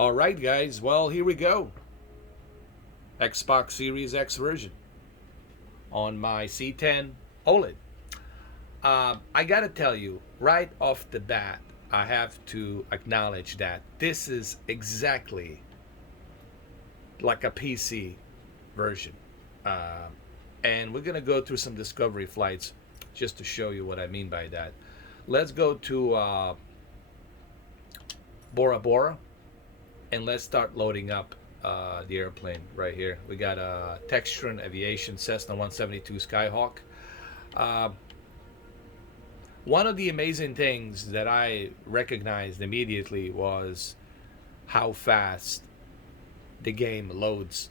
All right, guys. Well, here we go. Xbox Series X version on my C10 OLED. I gotta tell you, right off the bat, I have to acknowledge that this is exactly like a PC version. Uh, and we're gonna go through some discovery flights just to show you what I mean by that. Let's go to Bora Bora and let's start loading up the airplane right here. We got a Textron Aviation Cessna 172 Skyhawk. Uh, One of the amazing things that I recognized immediately was how fast the game loads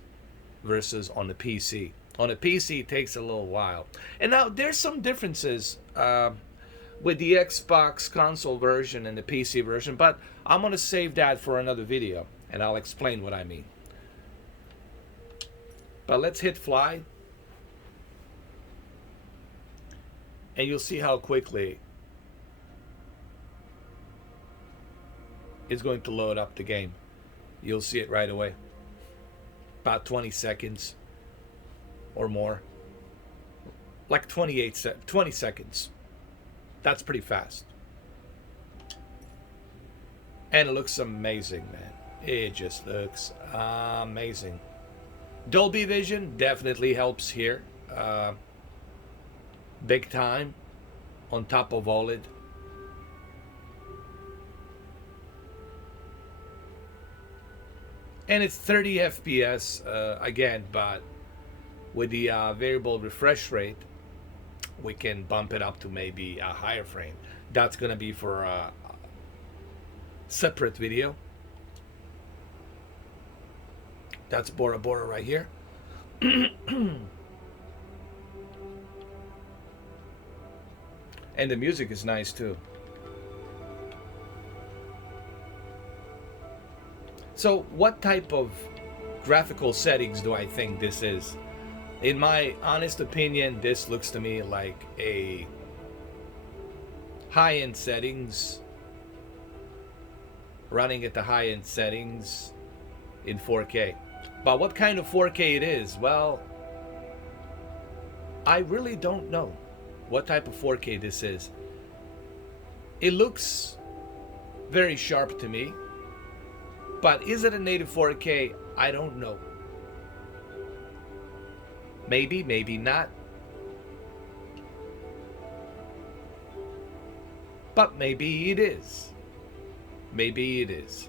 versus on the PC. On the PC, it takes a little while. And now there's some differences with the Xbox console version and the PC version, but I'm going to save that for another video and I'll explain what I mean. But let's hit fly. And you'll see how quickly it's going to load up the game. You'll see it right away. About 20 seconds or more. Like 20 seconds. That's pretty fast. And it looks amazing, man. It just looks amazing. Dolby Vision definitely helps here. Big time on top of OLED. And it's 30 FPS again, but with the variable refresh rate, we can bump it up to maybe a higher frame. That's gonna be for a separate video. That's Bora Bora right here. And the music is nice too. So what type of graphical settings do I think this is? In my honest opinion, this looks to me like a high-end settings, running at the high-end settings in 4K. But what kind of 4K it is? Well, I really don't know what type of 4K this is. It looks very sharp to me. But is it a native 4K? I don't know. Maybe, maybe not. But maybe it is. Maybe it is.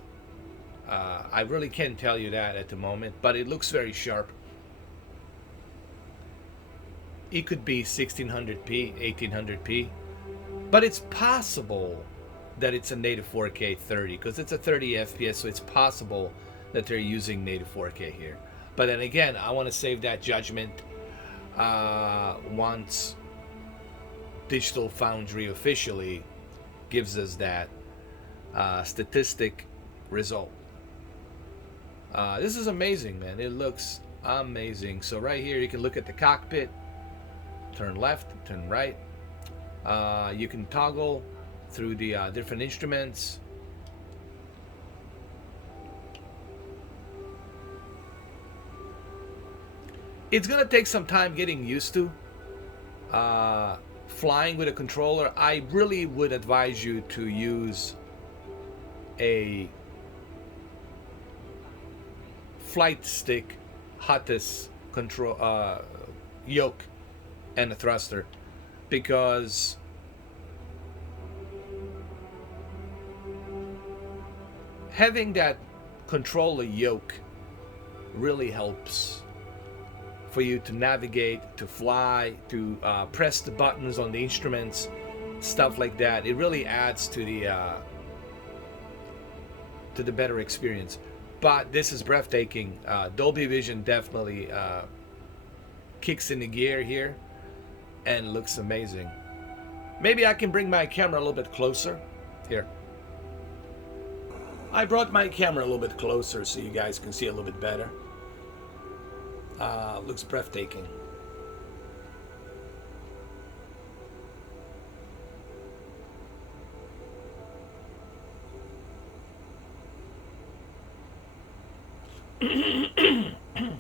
I really can't tell you that at the moment, but it looks very sharp. It could be 1600p, 1800p, but it's possible that it's a native 4K 30 because it's a 30 FPS, so it's possible that they're using native 4K here. But then again, I want to save that judgment once Digital Foundry officially gives us that statistic result. This is amazing, man. It looks amazing. So right here, you can look at the cockpit, turn left, turn right. You can toggle through the different instruments. It's gonna take some time getting used to flying with a controller. I really would advise you to use a flight stick HOTAS control yoke and a thruster, because having that controller yoke really helps for you to navigate, to fly, to press the buttons on the instruments, stuff like that. It really adds to the better experience. But this is breathtaking. Dolby Vision definitely kicks into gear here and looks amazing. Maybe I can bring my camera a little bit closer. Here. I brought my camera a little bit closer so you guys can see a little bit better. Looks breathtaking.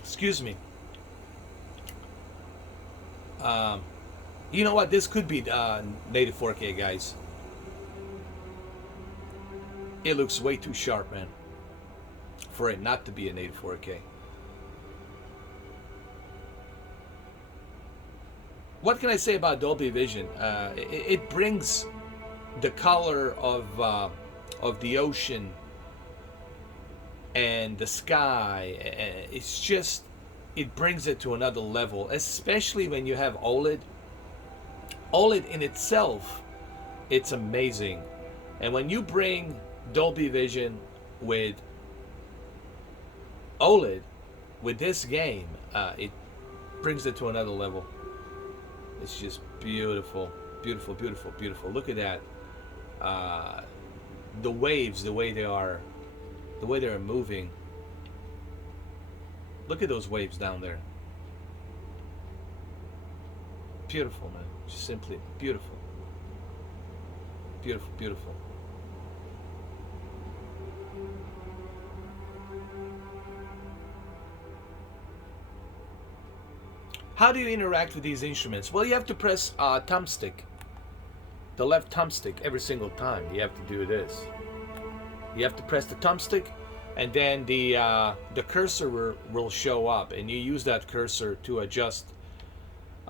Excuse me. Um, you know what? This could be native 4K, guys. It looks way too sharp, man, for it not to be a native 4K. What can I say about Dolby Vision? It brings the color of the ocean and the sky. It's just, it brings it to another level, especially when you have OLED. OLED in itself, it's amazing. And when you bring Dolby Vision with OLED, with this game, it brings it to another level. It's just beautiful, beautiful, beautiful, beautiful. Look at that. The waves, the way they are moving. Look at those waves down there. Beautiful, man. Just simply beautiful. Beautiful, beautiful. How do you interact with these instruments? Well, you have to press thumbstick, the left thumbstick every single time. You have to do this. You have to press the thumbstick, and then the cursor will show up, and you use that cursor to adjust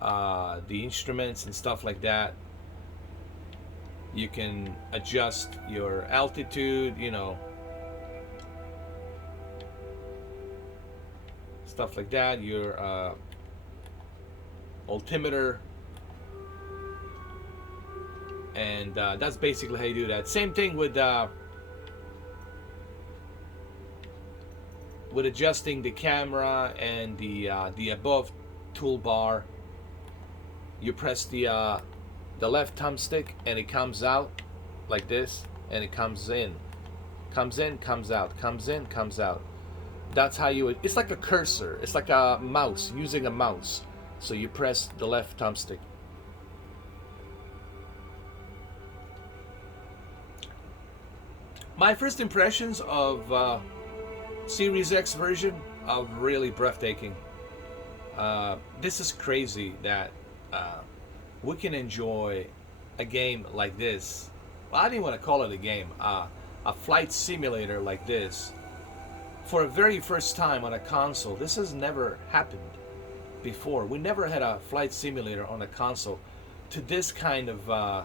the instruments and stuff like that. You can adjust your altitude, you know, stuff like that. Your altimeter, and that's basically how you do that. Same thing with adjusting the camera and the above toolbar. You press the left thumbstick and it comes out like this, and it comes in, comes out, comes in, comes out. That's how you. It's like a cursor. It's like a mouse, using a mouse. So you press the left thumbstick. My first impressions of Series X version are really breathtaking. This is crazy that we can enjoy a game like this. Well, I didn't want to call it a game. A flight simulator like this for a very first time on a console. This has never happened before. We never had a flight simulator on a console to this kind of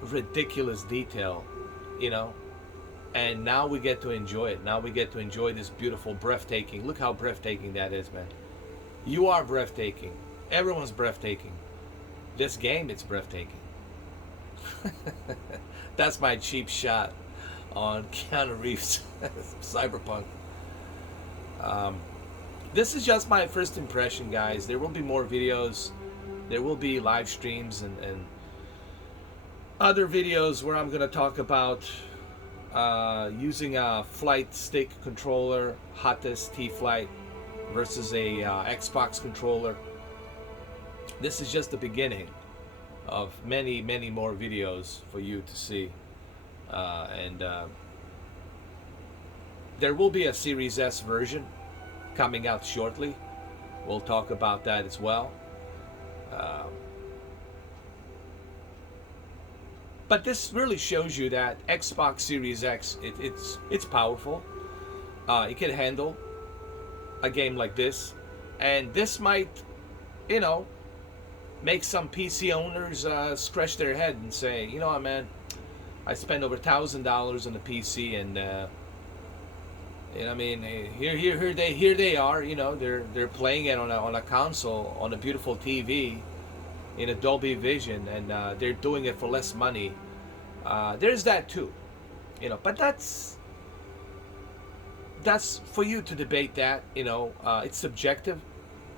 ridiculous detail, you know. And now we get to enjoy it. Now we get to enjoy this beautiful, breathtaking. Look how breathtaking that is, man. You are breathtaking. Everyone's breathtaking. This game, it's breathtaking. That's my cheap shot on Keanu Reeves, Cyberpunk. This is just my first impression, guys. There will be more videos. There will be live streams and other videos where I'm going to talk about using a flight stick controller, hottest T-Flight, versus a Xbox controller. This is just the beginning of many, many more videos for you to see. And there will be a Series S version coming out shortly. We'll talk about that as well. But this really shows you that Xbox Series X, it's powerful. It can handle a game like this, and this might, you know, make some PC owners scratch their head and say, you know what, man, I spent over $1,000 on a PC, and you know, I mean, here they are, you know, they're playing it on a console, on a beautiful TV, in a Dolby Vision, and they're doing it for less money. There's that too, you know, but that's for you to debate that, you know. It's subjective.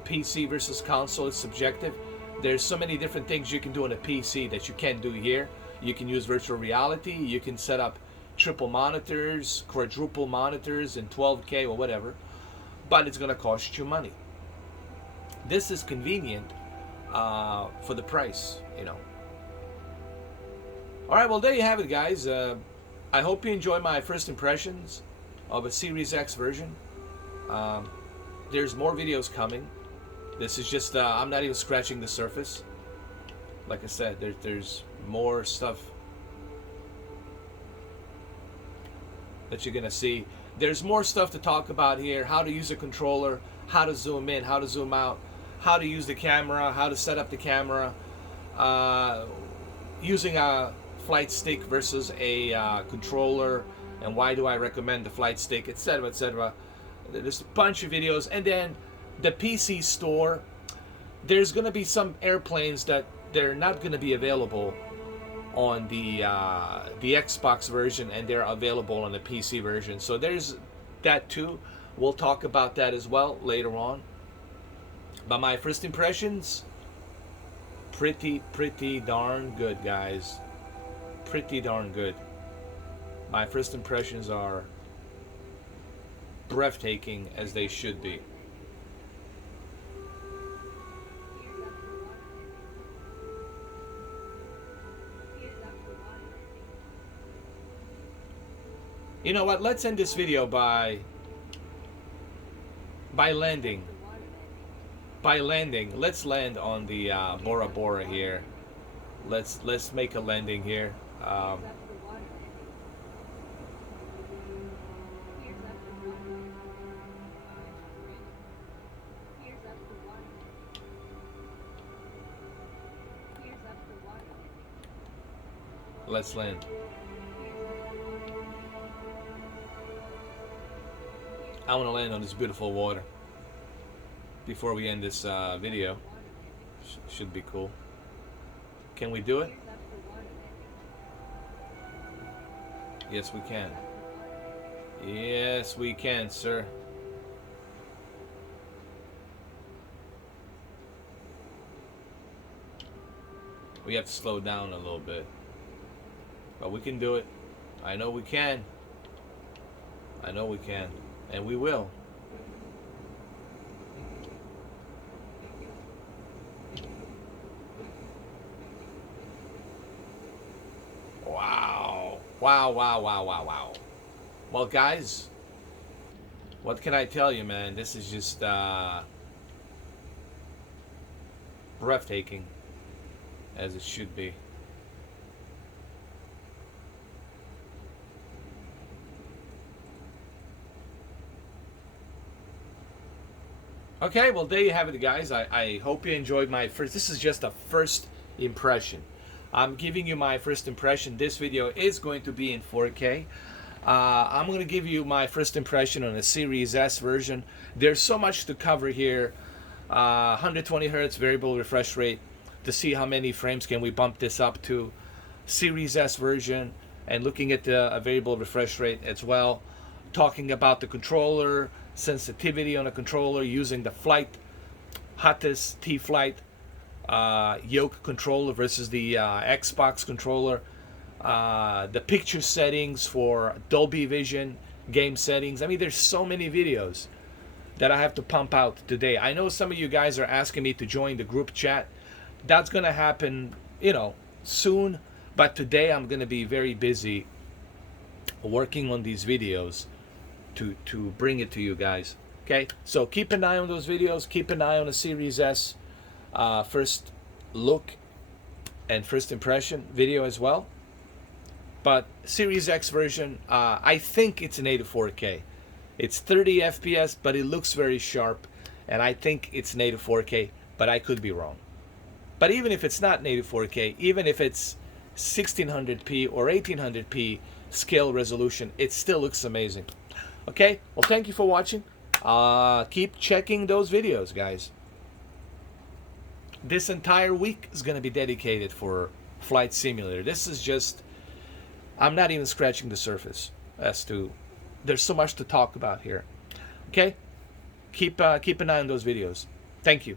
PC versus console is subjective. There's so many different things you can do on a PC that you can't do here. You can use virtual reality. You can set up triple monitors, quadruple monitors, and 12K or whatever, but it's going to cost you money. This is convenient for the price, you know. All right, well, there you have it, guys. I hope you enjoy my first impressions of a Series X version. There's more videos coming. This is just, I'm not even scratching the surface. Like I said, there's more stuff that you're going to see. There's more stuff to talk about here. How to use a controller, how to zoom in, how to zoom out, how to use the camera, how to set up the camera, using a flight stick versus a controller, and why do I recommend the flight stick, etc., etc. There's a bunch of videos. And then the PC store, there's going to be some airplanes that they're not going to be available on the Xbox version, and they're available on the PC version. So there's that too. We'll talk about that as well later on. But my first impressions, pretty darn good, guys. Pretty darn good. My first impressions are breathtaking, as they should be. You know what? Let's end this video by landing. By landing. Let's land on the Bora Bora here. Let's make a landing here. Let's land. I want to land on this beautiful water before we end this video. Should be cool. Can we do it? Yes, we can. Yes, we can, sir. We have to slow down a little bit. But we can do it. I know we can. I know we can. And we will. Wow. Wow, wow, wow, wow, wow. Well, guys, what can I tell you, man? This is just breathtaking, as it should be. Okay, well, there you have it, guys. I hope you enjoyed my first. This is just a first impression. I'm giving you my first impression. This video is going to be in 4K. I'm going to give you my first impression on the Series S version. There's so much to cover here. 120 hertz variable refresh rate to see how many frames can we bump this up to. Series S version, and looking at the variable refresh rate as well. Talking about the controller, sensitivity on a controller, using the flight hottest T-Flight yoke controller versus the Xbox controller, the picture settings for Dolby Vision, game settings. I mean, there's so many videos that I have to pump out today. I know some of you guys are asking me to join the group chat. That's gonna happen, you know, soon, but today I'm gonna be very busy working on these videos to bring it to you guys. Okay, so keep an eye on those videos. Keep an eye on the Series S first look and first impression video as well. But Series X version, I think it's native 4K. It's 30 FPS, but it looks very sharp, and I think it's native 4K, but I could be wrong. But even if it's not native 4K, even if it's 1600p or 1800p scale resolution, it still looks amazing. Okay, well, thank you for watching. Keep checking those videos, guys. This entire week is going to be dedicated for Flight Simulator. This is just, I'm not even scratching the surface as to, there's so much to talk about here. Okay, keep an eye on those videos. Thank you.